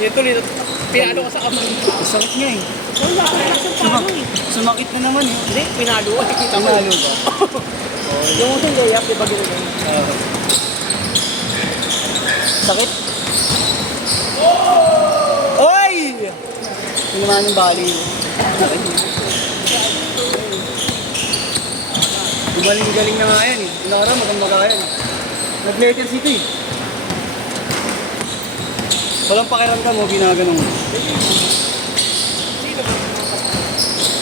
Ito nito, pinalo ka sa kamay. Sakit nga eh. Wala ka na sa palo eh. Sumakit na naman eh. Hindi, pinalo ka. Kita ko. Pinalo ba? Yung utong gayak, di ba gano'n? Sakit? Oy! Yung naman yung bali. Sakit. Gumaling-galing na nga yan eh. Inara, magang-maga yan. Nag-letter city. Walang pakiramdam mo, ginaganong mo.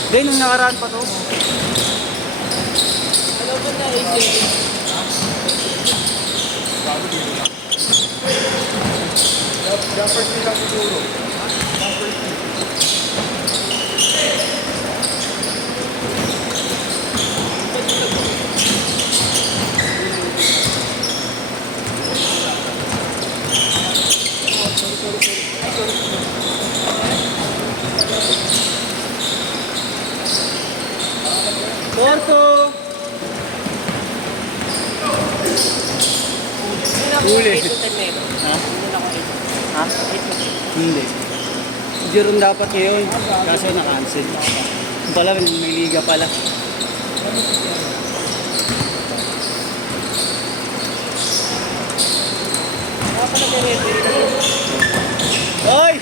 Hindi, nung nakaraan pa to. Ano ba na AC? Dapat nila siguro. Porto! Huli. Ha? Ha? Hindi. Si Jerome dapat ngayon. Kaso na-cancel. Pala, may liga pala. Oy!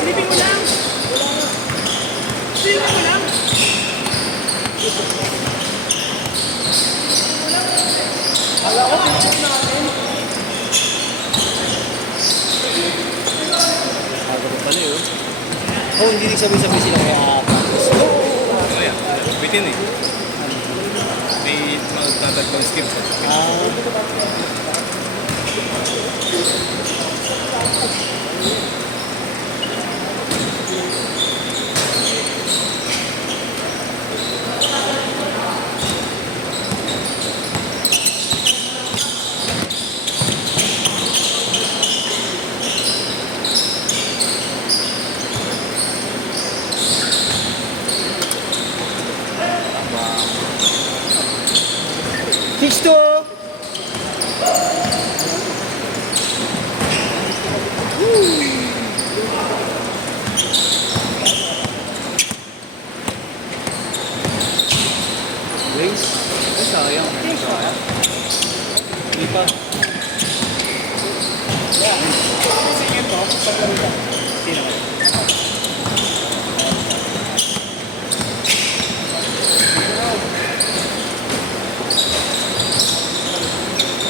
Silipin mo lang! Silipin mo lang! Wala ko, pinchot natin. Agad pala yun. Oh, hindi nagsabi-sabi sila kaya practice. Kaya, bitin eh. May magdadagdag skills eh. Fix to! Waste? Ay, sayang. Sayang. Hindi pa. Sige po, pagkaroon ka. Sino ba?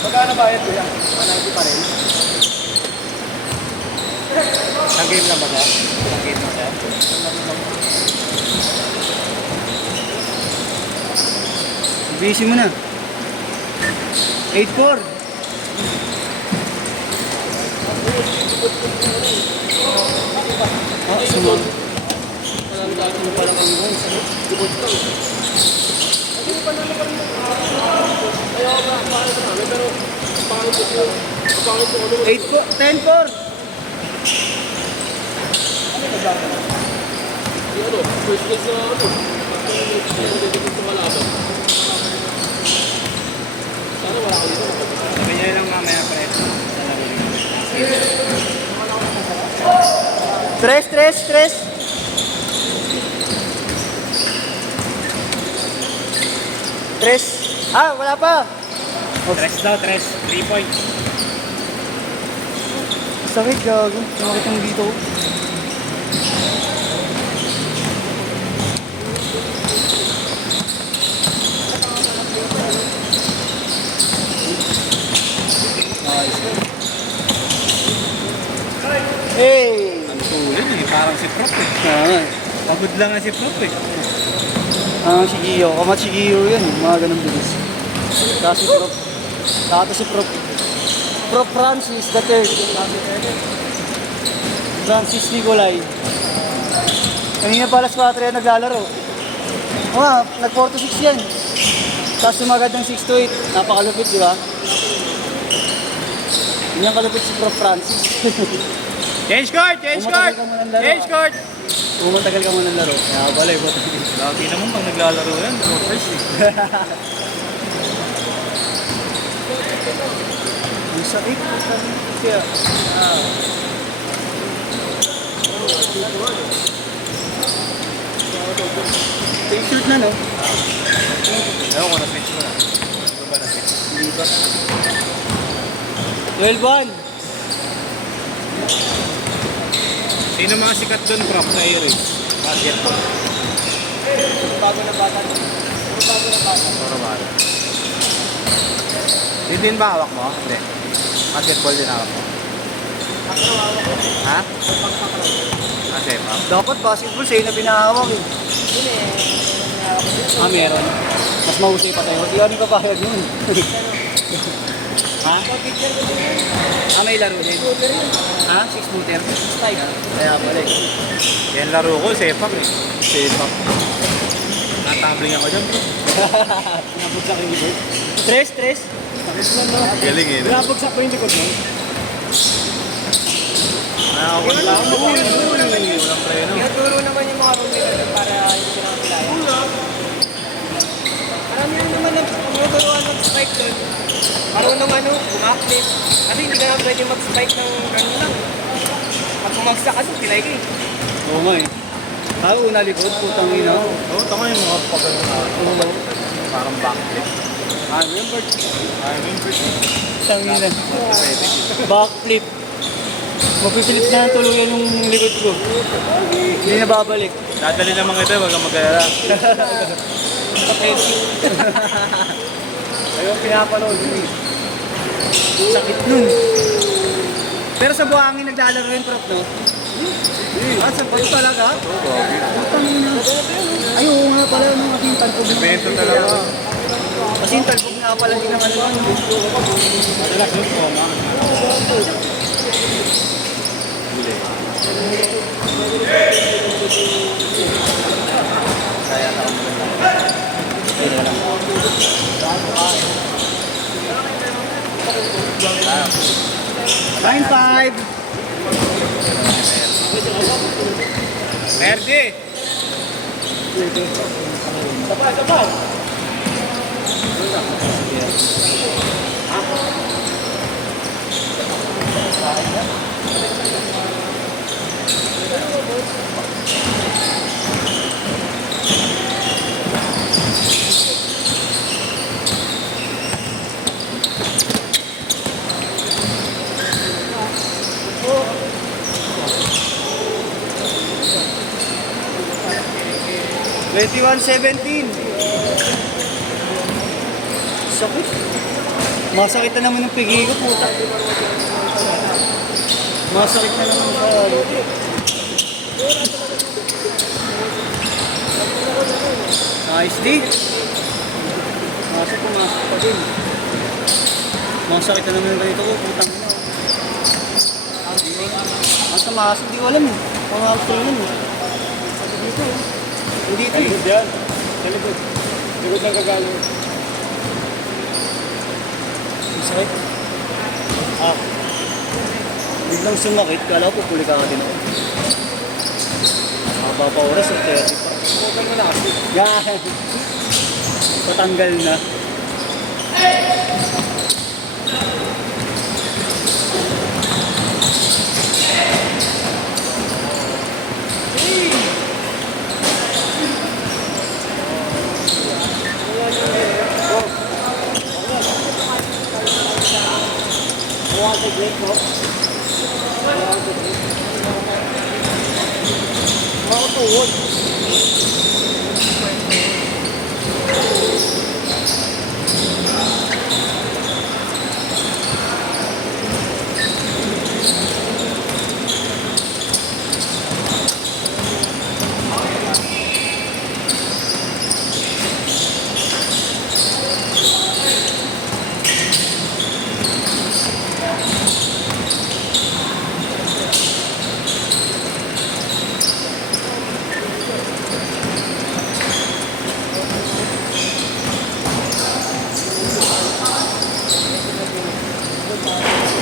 Magkano bayad ko yan? 190 pa rin. Sa game na ba ba? Sa game na siya? Busy mo na. 8-4. Oh, sumang. Ano pala kami mo? Dibot ka. Hindi pa naman pa rin. Kaya ako ba, paano ka namin? Pero, pangit ko. Pangit ko ano. 8-4. 10-4. Yung ano, first place na ano. Pagka sa kalaban. Sana wala ka dito. Sabi niya lang mamaya pre. Tres. Tres. Ah, wala pa. Tres daw, tres. 3 points. Sakit gago. Sumakit yung dito. Hey! Ang tulin eh, parang si Prof eh. Ah, Pagod lang nga si Prof eh. si Gio. Kamat si Gio yun. Mga ganun bilis. Kasi Prof. Tato si Prof. Prof Francis the third. Francis Nicolay. Kanina pa alas 4 yan naglalaro. Oo nga, nag 4 to 6 yan. Tapos sumagad ng 6 to 8. Napakalupit, di ba? Yun yung kalupit si Prof Francis. Change court! Change court! Umatagal ka muna ng laro. Change court! Kung matagal ka muna ng laro, kaya pala yung boto. Lagi naman pag naglalaro yan. First eh. Ang sakit. Kaya, T-shirt na, no? Ewan ko na-switch mo na. Ano ba na-switch? Hindi ba? 12-1. Sino mga sikat doon, prof, sa Aries? Basketball. Bago na bata. Bago na bata. Puro bala. Hindi din ba hawak mo? Hindi. Basketball din hawak mo. Ha? Kasi, pa. Dapat basketball sa'yo na pinahawak eh. Meron. Mas mahusay pa tayo. Iyan yung papayag nun. Ha? May laro din. Ha? 6-footer? Kaya pala eh. Yan laro ko, sepak eh. Sepak. Natabling ako dyan, bro. Nabugsak yung likod. Tres. Galing eh. Nabugsak pa yung likod mo. Nakakapunta ako. Walang playo no. Tinuturo naman yung mga roommate para hindi sila makilala. Marami rin naman tinuturuan mag-spike doon. Marunong bumaklit. Kasi hindi ka naman pwede mag-spike ng gano'n lang. Pag bumagsak kasi, pilay ka eh. Oo nga eh. Una likod, putang ina. Oo, tama yung mga pagano na. Parang backflip. I remember. Putang Putang ina. Backflip. Mapipilit na tuluyan yung likod ko. Hindi na babalik. Dadali naman kita, wag kang mag-alala. Ayun, pinapanood yun eh. Sakit nun. Pero sa buhangin naglalaro yung prop, no? Sa bayo talaga? Putang ina. Ay, oo nga pala yung ating talbog. Bento talaga. Kasi yung talbog nga pala din ang ano. Madalas yun po, ma. Kaya ako maganda. 9-5. Merdi! Sabay! 21-17. Sakit. Masakit na naman yung pigi ko, puta. Masakit na naman sa... Nice D. Pumasok pa din. Masakit na naman yung ganito ko, putang ina. Ang tamasok, di ko alam eh. Pumasok ko yun eh. Dito eh. Hindi ito eh. Diyan, sa likod. Likod ng gagalo. Masakit. Biglang sumakit, kala ko pupulika ka din ako. Haba pa oras, 30 pa. Okay mo na kasi. Yan! Patanggal na.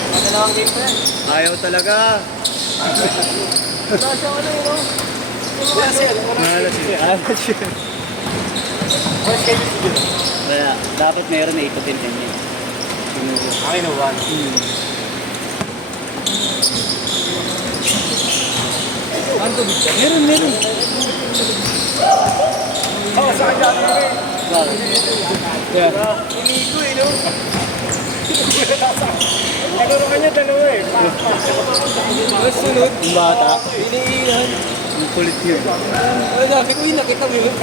Madalawang game pa yan. Ayaw talaga. Wala siyang ano yun, no? Wala siya. Malas yun. Alas yun. Wala schedule siguro. Wala. Dapat meron na ikutin din yun. Akin na, one. Meron. Oo, sa kanya kami. Bakit? Yeah. Inigo eh, no? Tinuro ka niya dalawa eh. Tapos sunod, Yung bata. iniihan. Ang kulit yun. Sabi ko, nakita mo yun.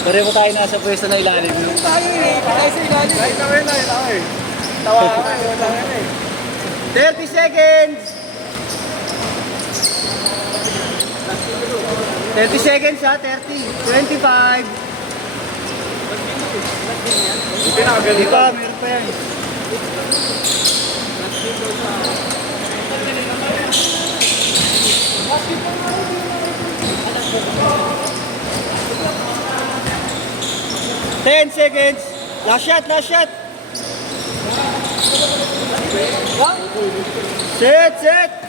Pareho tayo nasa pwesto na ilalim. No? Tayo eh, tayo sa ilalim. Nakita ko yun. Tawa ka eh, wala ka na eh. 30 seconds! 30 seconds ha, 30. 25. Hindi na Di ba, meron pa yan. Ten seconds. Last shot. Set.